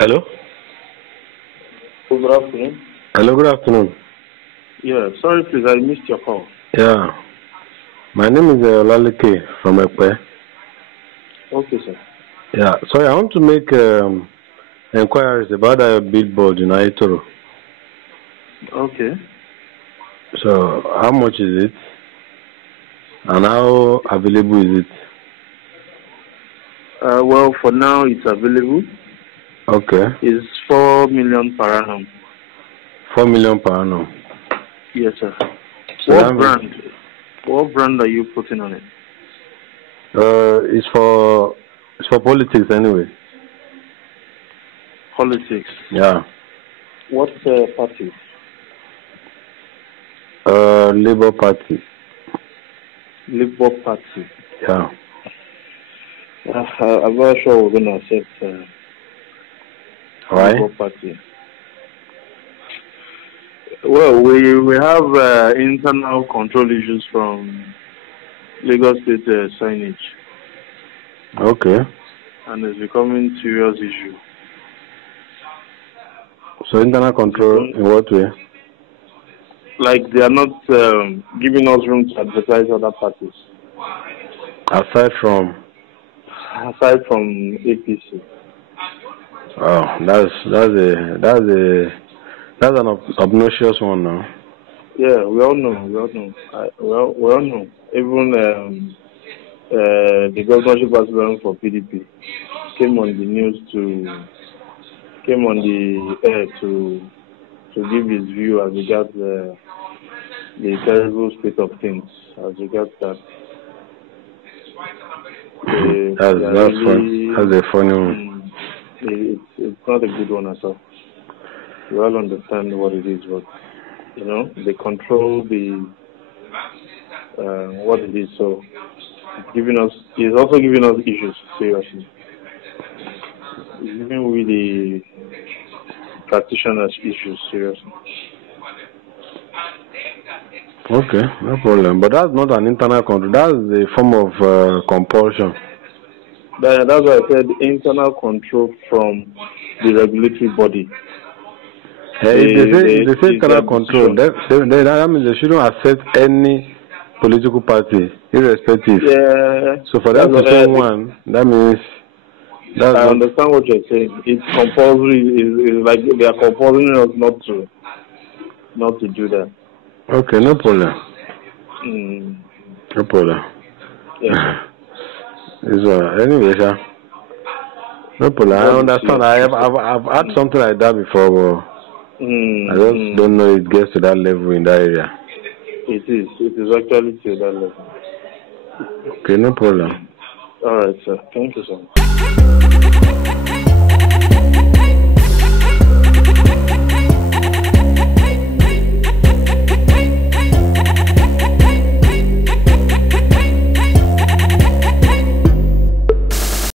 Hello? Good afternoon. Hello, good afternoon. Yeah, sorry please, I missed your call. Yeah. My name is Olaleke from Ekpe. Okay, sir. Yeah, sorry, I want to make inquiries about our billboard in Aitoro. Okay. So, how much is it? And how available is it? Well, for now, it's available. Okay. It's 4 million per annum. 4 million per annum. Yes, sir. So What brand? What brand are you putting on it? It's for politics anyway. Politics. Yeah. What party? Labour Party. Labour Party. Yeah. I'm not sure we're going to accept Why? Labour Party. Well, we have internal control issues from Lagos State signage. Okay. And it's becoming a serious issue. So internal control in what way? Like they are not giving us room to advertise other parties. Aside from APC. Oh, that's an obnoxious one now. Yeah, we all know. We all know. Even the governorship aspirant for PDP came on the air to give his view as regards the terrible state of things as regards that. That's fun. That's a funny one. It's not a good one at all. We all understand what it is, but they control what it is. So it's also giving us issues, seriously. It's giving we the practitioners issues, seriously. Okay, no problem. But that's not an internal control. That's a form of compulsion. That's why I said internal control from the regulatory body. If they say internal control, that means they shouldn't accept any political party, irrespective. Yeah. So for them to say one, that means... I understand what you're saying. It's compulsory. It's like they are compulsing us not to do that. Okay, no problem. No problem. Yeah. Anyway, sir. No problem. I understand. I've had something like that before, but I just don't know it gets to that level in that area. It is actually to that level. Okay, no problem. All right, sir. Thank you so much.